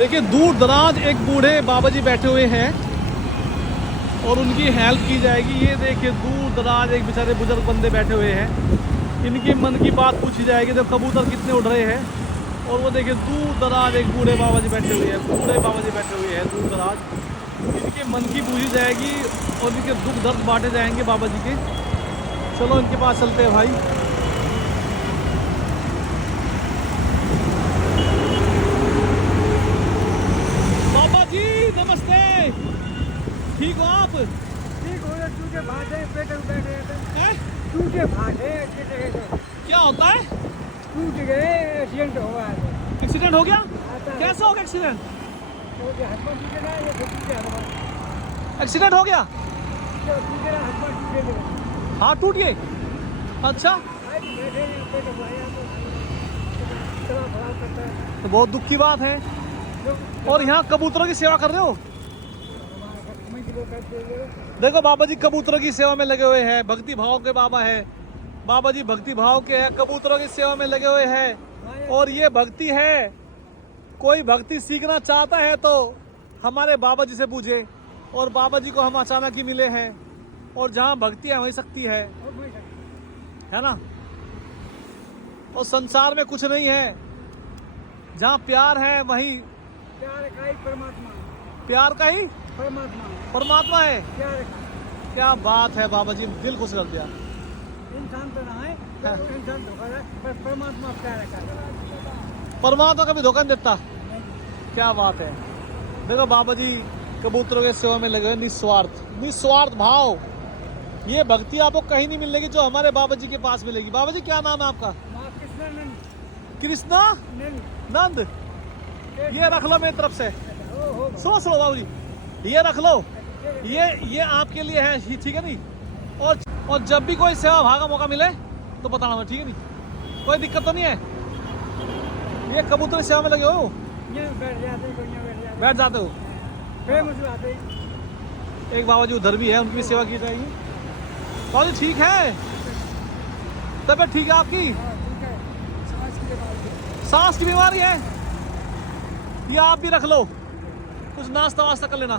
देखिए दूर दराज एक बूढ़े बाबा जी बैठे हुए हैं और उनकी हेल्प की जाएगी। ये देखिए दूर दराज एक बेचारे बुजुर्ग बंदे बैठे हुए हैं, इनके मन की बात पूछी जाएगी। तो कबूतर कितने उड़ रहे हैं और वो देखिए दूर दराज एक बूढ़े बाबा जी बैठे हुए हैं, बूढ़े बाबा जी बैठे हुए हैं दूर दराज। इनके मन की पूछी जाएगी और इनके दुख दर्द बांटे जाएंगे बाबा जी के। चलो इनके पास चलते हैं भाई। नमस्ते, ठीक हो आप? ठीक हो, टूटे भाटे पेटे बैठे हैं। टूटे भाटे क्या होता है? टूट गए, एक्सीडेंट हुआ है। एक्सीडेंट हो गया? कैसे हो गया एक्सीडेंट? एक्सीडेंट हो गया? हाथ टूट गए? अच्छा, तो बहुत दुख की बात है। और यहाँ कबूतरों की सेवा कर रहे हो? देखो बाबा जी कबूतरों की सेवा में लगे हुए हैं, भक्ति भाव के बाबा है। बाबा जी भक्ति भाव के हैं, कबूतरों की सेवा में लगे हुए हैं। और ये भक्ति है, कोई भक्ति सीखना चाहता है तो हमारे बाबा जी से पूछे। और बाबा जी को हम अचानक ही मिले हैं, और जहाँ भक्ति है वहीं शक्ति है ना। और संसार में कुछ नहीं है, जहाँ प्यार है वहीं प्यार का ही परमात्मा, प्यार का ही परमात्मा है। प्यार का। क्या बात है बाबा जी, दिल खुश कर दिया। इंसान तो ना है, इंसान धोखा है, पर परमात्मा प्यार का। परमात्मा कभी धोखा नहीं देता। क्या बात है। देखो बाबा जी कबूतरों के सेवा में लगे हुए, निस्वार्थ भाव। ये भक्ति आपको कहीं नहीं मिलेगी जो हमारे बाबा जी के पास मिलेगी। बाबा जी क्या नाम है आपका? कृष्णा नंद। ये रख लो मेरी तरफ से। सोच लो बाबू जी, ये रख लो, ये आपके लिए है, ठीक है नहीं। और जब भी कोई सेवा भाव का मौका मिले तो बताना, ठीक है नहीं? कोई दिक्कत तो नहीं है? ये कबूतर सेवा में लगे हो? बैठ जाते हो? एक बाबा जी उधर भी है, उनकी भी सेवा की जाएगी। बाबा जी ठीक है, तबीयत ठीक है आपकी? सांस की बीमारी है? ये आप भी रख लो, कुछ नाश्ता वास्ता कर लेना,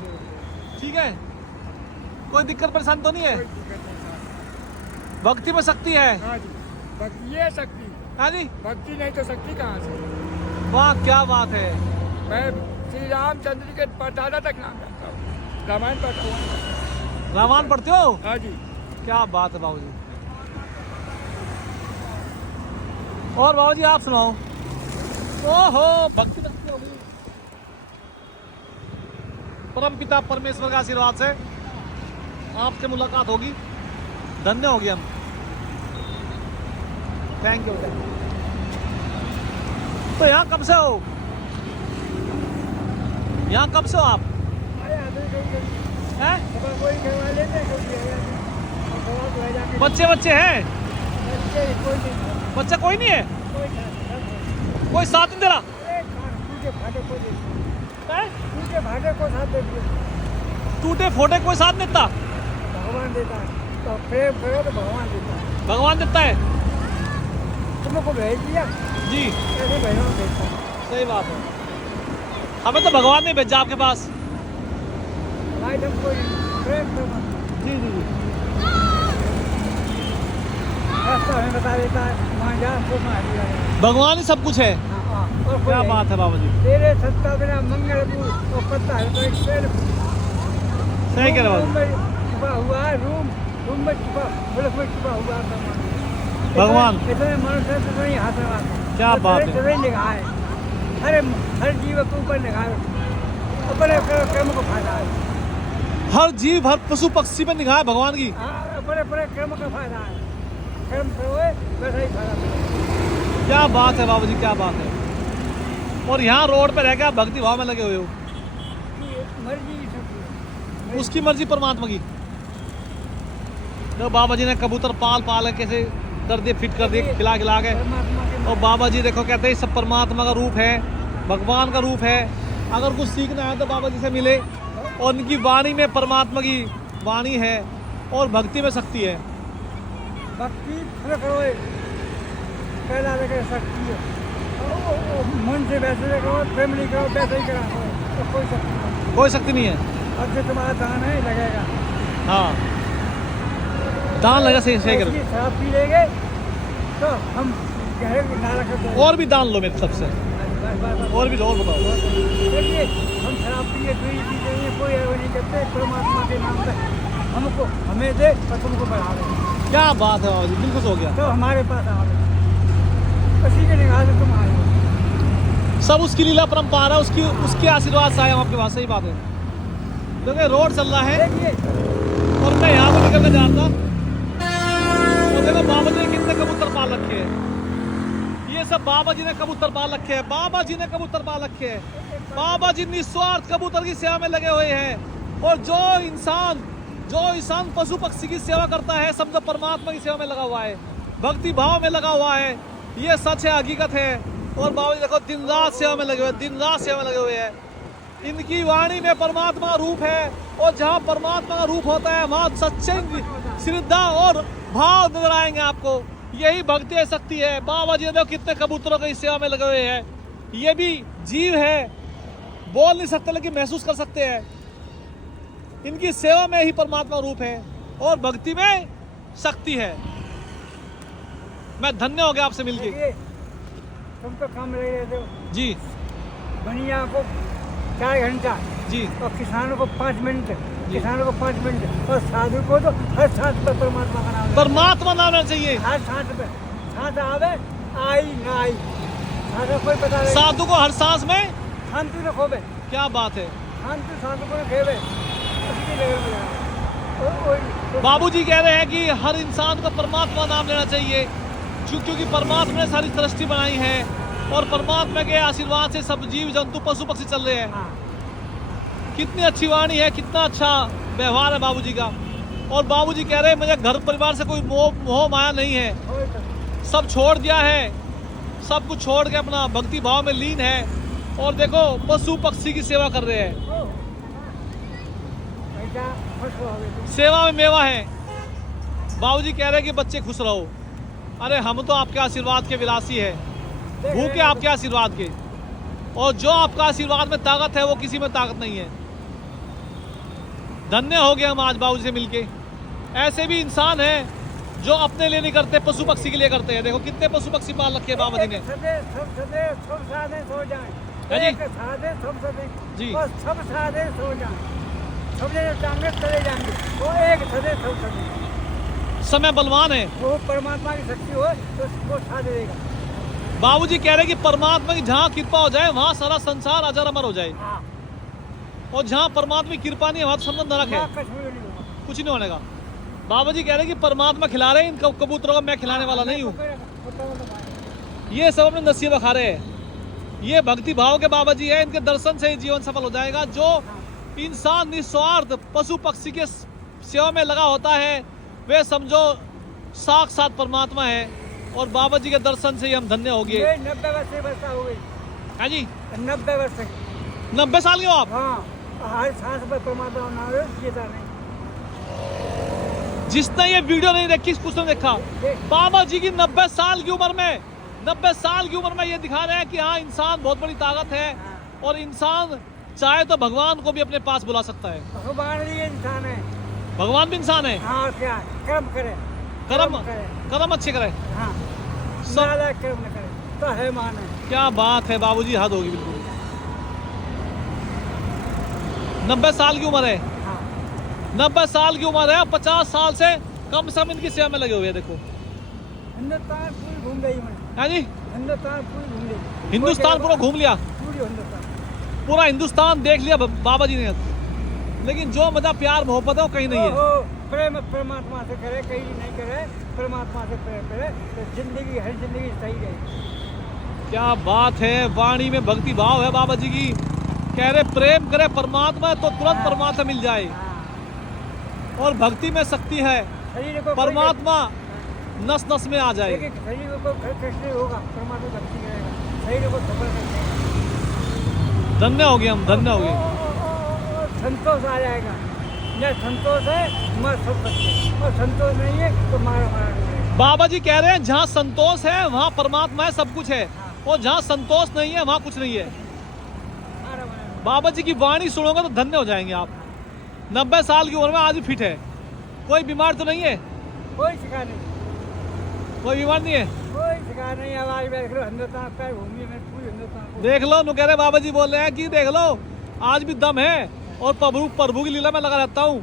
ठीक है? कोई दिक्कत परेशानी तो नहीं है? भक्ति में शक्ति है। भक्ति है शक्ति। हाँ जी, भक्ति नहीं तो शक्ति कहाँ से? वाह क्या बात है। मैं श्री रामचंद्र के दादा तक नाम जानता हूँ, रामायण पढ़ता हूँ। रामायण पढ़ते हो? हाँ जी। क्या बात है बाबू जी। और बाबू जी आप सुनाओ। ओहो, भक्ति हो गई। परम पिता परमेश्वर का आशीर्वाद से आपसे मुलाकात होगी, धन्य होगी हम। Thank you. तो यहाँ कब से हो? यहाँ कब से हो आप? हैं? बच्चे हैं? बच्चा कोई नहीं है? कोई साथ नहीं दे रहा? टूटे फोटे कोई साथ नहीं देता? भगवान देता है, तो प्रेम करो तो भगवान देता है। भगवान देता है तुमको भेज दिया जी, ऐसे भगवान देता है। सही बात है। हमें तो भगवान ने भेजा आपके पास। भाई तुमको प्रेम करो। जी जी जी, रास्ता हमें बता देता है, वहाँ जा तो भगवान ही सब कुछ है। और क्या बात है बाबा जी, तेरे सत्ता बिना मंगल और पत्ता है तो एक पेड़ सही कह रहे हो। छुपा हुआ है, रूम में छुपा, मुल्क में छुपा हुआ है भगवान। इतने मनुष्य तो नहीं हाथ में। क्या बात है। सभी निगाह है, हर जीव के ऊपर निगाह है, अपने कर्म को फायदा है। हर जीव हर पशु पक्षी पर निगाह है भगवान की। अपने कर्म का फायदा है, कर्म करो वैसा ही फायदा। क्या बात है बाबू जी, क्या बात है। और यहाँ रोड पे रह के आप भक्ति भाव में लगे हुए हो। मर्जी उसकी मर्जी परमात्मा की। तो बाबा जी ने कबूतर पाल कैसे कर दिए, फिट कर दिए, खिला के। और बाबा जी देखो कहते हैं सब परमात्मा का रूप है, भगवान का रूप है। अगर कुछ सीखना है तो बाबा जी से मिले। और उनकी वाणी में परमात्मा की वाणी है और भक्ति में शक्ति है। भक्ति करो, पहला शक्ति है। मन से वैसे करो, फैमिली करो, वैसे ही करा तो कोई शक्ति नहीं। कोई शक्ति नहीं है। अब जो तुम्हारा दान है लगेगा। हाँ, दान लगा, सही सही करो। ऐसी शराब पी लेंगे तो हम गहरे नाला कर देंगे। और भी दान लो मेरे सबसे, और भी लो, और बताओ। देखिए हम शराब पिए बीड़ी पी देंगे, कोई वो नहीं करते। परमात्मा के नाम पे हमको हमें दे और तुमको बढ़ा दे। क्या बात है बाबा जी, दिल खुश हो गया। तो हमारे पास आओ, उसी के निगाह से तुम आए हो। सब उसकी लीला परंपरा, उसके आशीर्वाद से आया हूँ आपके पास। सही बात है। देखिए रोड चल रहा है देखिए और मैं यहाँ पर निकल के जा रहा था, और देखो बाबा जी ने कितने कबूतर पाल रखे हैं। ये सब बाबा जी ने कबूतर पाल रखे हैं, बाबा जी ने कबूतर पाल रखे हैं। बाबा जी निस्वार्थ कबूतर की सेवा में लगे हुए हैं। और जो इंसान पशु पक्षी की सेवा करता है, समझो परमात्मा की सेवा में लगा हुआ है, भक्ति भाव में लगा हुआ है। ये सच है, हकीकत है। और बाबा जी देखो दिन रात सेवा में लगे हुए, दिन रात सेवा में लगे हुए हैं। इनकी वाणी में परमात्मा रूप है, और जहाँ परमात्मा का रूप होता है वहाँ सच्चे श्रद्धा और भाव नजर आएंगे आपको। यही भक्ति है, शक्ति है। बाबा जी देखो कितने कबूतरों की सेवा में लगे हुए हैं। ये भी जीव है, बोल नहीं सकते लेकिन महसूस कर सकते हैं। इनकी सेवा में ही परमात्मा रूप है और भक्ति में शक्ति है। मैं धन्य हो गया आपसे मिलके। देखिए तुम तो काम ले रहे हो जी बनिया को 4 घंटा जी, और किसानों को 5 मिनट, किसानों को 5 मिनट, और साधु को तो हर सांस पे परमात्मा का नाम लेना। परमात्मा नाम लेना चाहिए। हर सांस पे सांस आवे आई ना आई, सांस कोई पता नहीं। साधु को हर सांस में शांति से खोबे, क्या बात है। शांति साधु को खेवे, उसकी लेवल में जाए। बाबूजी कह रहे हैं कि हर इंसान को परमात्मा नाम लेना चाहिए, क्योंकि परमात्मा ने सारी सृष्टि बनाई है और परमात्मा के आशीर्वाद से सब जीव जंतु पशु पक्षी चल रहे हैं। हाँ। कितनी अच्छी वाणी है, कितना अच्छा व्यवहार है बाबूजी का। और बाबूजी कह रहे हैं मुझे घर परिवार से कोई मोह माया नहीं है, कोई तो सब छोड़ दिया है, सब कुछ छोड़ के अपना भक्ति भाव में लीन है। और देखो पशु पक्षी की सेवा कर रहे हैं। ऐसा खुश हो गए। सेवा में मेवा है। बाबूजी कह रहे हैं कि बच्चे खुश रहो। अरे हम तो आपके आशीर्वाद के विलासी है, भूखे आपके आशीर्वाद के। और जो आपका आशीर्वाद में ताकत है वो किसी में ताकत नहीं है। धन्य हो गए हम आज बाबूजी से मिलके। ऐसे भी इंसान हैं जो अपने लिए नहीं करते, पशु पक्षी के लिए करते हैं। देखो कितने पशु पक्षी पाल रखे हैं बाबा जी ने। सब साधे सो जाए, है जी? एक साधे सब सदे जी। और सब साधे सो जाए, सब जने जाएंगे चले जाएंगे, वो एक सदे सब सदे। समय बलवान है। वो परमात्मा की शक्ति हो तो वो साथ देगा। बाबूजी कह रहे हैं कि परमात्मा की जहाँ कृपा हो जाए वहाँ सारा संसार अजर अमर हो जाए, हाँ। और जहाँ परमात्मा की कृपा नहीं है वहाँ तो समझ नरक है, वहाँ कुछ भी नहीं होगा। कुछ नहीं होने का। बाबा जी कह रहे हैं कि परमात्मा खिला रहे हैं, इन कबूतरों को मैं खिलाने वाला नहीं हूँ। ये सब अपने नसीब खा रहे हैं। ये भक्ति भाव के बाबा जी है, इनके दर्शन से ही जीवन सफल हो जाएगा। जो इंसान निस्वार्थ पशु पक्षी के सेवा में लगा होता है वे समझो साक्षात परमात्मा है। और बाबा जी के दर्शन से ही हम धन्य हो गए। 90 वर्ष की वर्षा हो गई। हाँ जी, 90 वर्ष की। 90 साल के हो आप। हाँ, हर सांस पर परमात्मा नाम है, जीता नहीं। जिसने ये वीडियो नहीं देखी उसने देखा। बाबा जी की 90 साल की उम्र में, 90 साल की उम्र में ये दिखा रहे हैं कि हाँ इंसान बहुत बड़ी ताकत है, और इंसान चाहे तो भगवान को भी अपने पास बुला सकता है। भगवान भी इंसान है। भगवान भी इंसान है। हाँ, क्या कर्म करे, कर्म अच्छे करे। हाँ, सब नालायक कर्म न करे तो है मान है। क्या बात है बाबूजी, हद होगी बिल्कुल। 90 साल की उम्र है। हाँ। 90 साल की उम्र है, 50 साल से कम से कम इनकी सेवा में लगे हुए हैं। देखो हिंदुस्तान पूरी घूम गई मैंने। है जी, हिंदुस्तान पूरी घूम गई। हिंदुस्तान पूरा घूम लिया, पूरी हिंदुस्तान। पूरा हिंदुस्तान देख लिया बाबा जी ने। लेकिन जो मजा प्यार मोहब्बत है वो कहीं नहीं है। प्रेम परमात्मा से करे, कहीं नहीं करे, परमात्मा से प्रेम करे तो जिंदगी, हर जिंदगी सही रहेगी। क्या बात है, वाणी में भक्ति भाव है बाबा जी की। कह रहे प्रेम करे परमात्मा तो तुरंत परमात्मा मिल जाए, और भक्ति में शक्ति है। शरीर को परमात्मा नस नस में आ जाए। शरीर को कष्ट होगा, परमात्मा भक्ति करेगा, शरीर को सफल करेगा। धन्य हो गए हम, धन्य हो गए। संतोष आ जाएगा। न संतोष है मर सब सकते, और संतोष नहीं है तो मारा मारा नहीं है। बाबा जी कह रहे हैं जहाँ संतोष है वहाँ परमात्मा है, सब कुछ है। और जहाँ संतोष नहीं है वहाँ कुछ नहीं है। बाबा जी की वाणी सुनोगे तो धन्य हो जाएंगे आप। 90 साल की उम्र में आज भी फिट है, कोई बीमार तो नहीं है? कोई शिकायत नहीं, कोई बीमार नहीं है? कोई शिकायत नहीं। आवाज देख लो, हिंदुस्तान पैर घूमी में पूरी हिंदुस्तान देख लो, नु कह रहे बाबा जी बोल रहे हैं कि देख लो आज भी दम है। और प्रभु प्रभु की लीला में लगा रहता हूँ,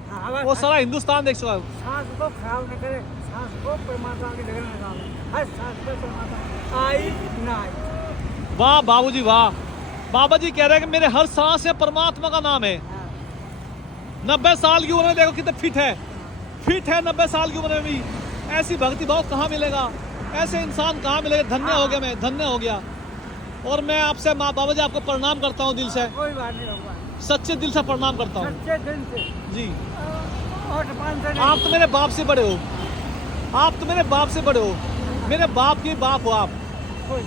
वो सारा हिंदुस्तान देख चुका हूँ। सांस को खराब न करे, सांस को परमात्मा की लगन में डालो। हर सांस पे परमात्मा आई ना आई। वाह बाबूजी वाह। बाबा जी कह रहे हैं कि मेरे हर सांस में परमात्मा का नाम है। 90 साल की उम्र में देखो कितने फिट है, फिट है 90 साल की उम्र में भी। ऐसी भक्ति भाव कहाँ मिलेगा, ऐसे इंसान कहाँ मिलेगा। धन्य हो गया, मैं धन्य हो गया। और मैं आपसे माँ बाबा जी आपको प्रणाम करता हूँ दिल से, कोई बात नहीं होगा, सच्चे दिल से प्रणाम करता हूँ सच्चे दिन से। जी। और 5 से आप तो मेरे बाप से बड़े हो, आप तो मेरे बाप से बड़े हो, मेरे बाप के बाप हो आप।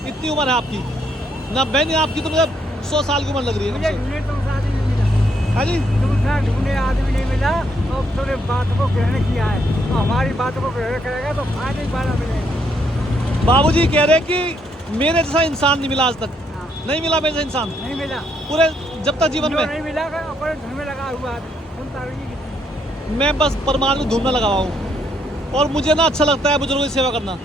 इतनी उम्र है आपकी, 90 नहीं आपकी तो मुझे 100 साल की उम्र लग रही है। मुझे ढूंढे तुमसे आदमी नहीं मिला। हाँ जी, तुमसे ढूंढे आदमी नहीं मिला और तुमने बात को ग्रहण किया है। और हमारी बात को ग्रहण करेगा तो फायदे ही फायदा मिलेगा। बाबूजी कह रहे हैं कि मेरे जैसा इंसान नहीं मिला आज तक, हाँ, नहीं मिला मेरे जैसा इंसान नहीं मिला, पूरे जब तक जीवन जो में। नहीं मिला अपने घर में लगा हुआ आदमी। सुनता रहिए, मैं बस परमात्मा धूम में लगा हुआ हूँ। और मुझे ना अच्छा लगता है बुजुर्गों की सेवा करना,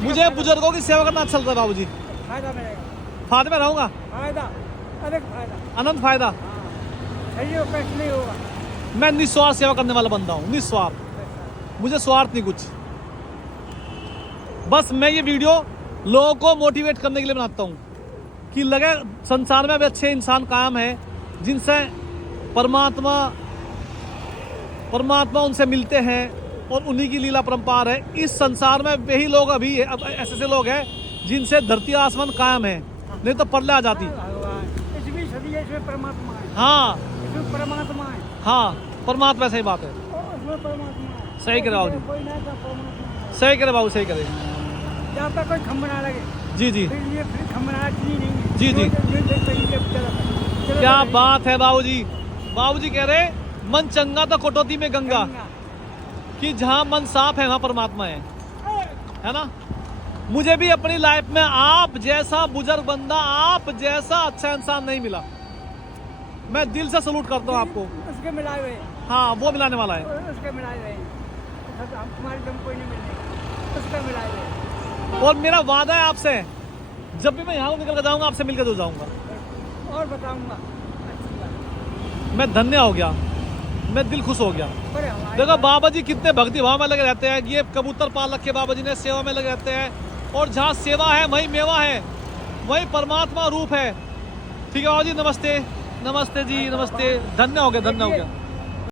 मुझे बुजुर्गों की सेवा करना अच्छा लगता है बाबूजी। फायदा मिलेगा, फायदे में रहूंगा, फायदा, अधिक फायदा। अनंत फायदा। हाँ, सही हो, कष्ट नहीं होगा। मैं निस्वार्थ सेवा करने वाला बंदा हूँ, निस्वार्थ, मुझे स्वार्थ नहीं कुछ। बस मैं ये वीडियो लोगों को मोटिवेट करने के लिए बनाता हूँ कि लगे संसार में भी अच्छे इंसान कायम है जिनसे परमात्मा उनसे मिलते हैं और उन्हीं की लीला परंपार है। इस संसार में वही लोग अभी है, अब ऐसे लोग हैं जिनसे धरती आसमान कायम है, नहीं तो परले आ जाती। भगवान इसमें सदी है, इसमें परमात्मा है। हाँ इसमें परमात्मा है, हाँ, परमात्मा सही बात है। और उसमें परमात्मा है। सही करे बाबू जी, कोई ना था परमात्मा है। सही करे बाबू, सही करे। जब तक कोई खम्भ ना लगे, जी जी फिर ये फिर खम्भ ना चीज नहीं है। जी, जी। चलो क्या बात है बाबूजी। बाबूजी कह रहे मन चंगा तो कटौती में गंगा, कि जहाँ मन साफ है वहाँ परमात्मा है ना। मुझे भी अपनी लाइफ में आप जैसा बुजुर्ग बंदा, आप जैसा अच्छा इंसान नहीं मिला। मैं दिल से सलूट करता हूँ आपको। उसके मिलाए हुए, हाँ, वो मिलाने वाला है। उसके मिलाए हुए हम तुम्हारे दम कोई नहीं मिलने, उसका मिलाए हुए। और मेरा वादा है आपसे, जब भी मैं यहाँ निकल कर जाऊँगा आपसे मिलकर तो जाऊँगा। और बताऊंगा, अच्छी बात। मैं धन्य हो गया, मैं दिल खुश हो गया। पर हमारे देखो बाबा जी कितने भक्ति भाव में लगे रहते हैं। ये कबूतर पाल रखे बाबा जी ने, सेवा में लगे रहते हैं। और जहाँ सेवा है वहीं मेवा है, वहीं परमात्मा रूप है। ठीक है बाबा जी, नमस्ते। नमस्ते जी, नमस्ते। धन्य हो गया, धन्य हो गया।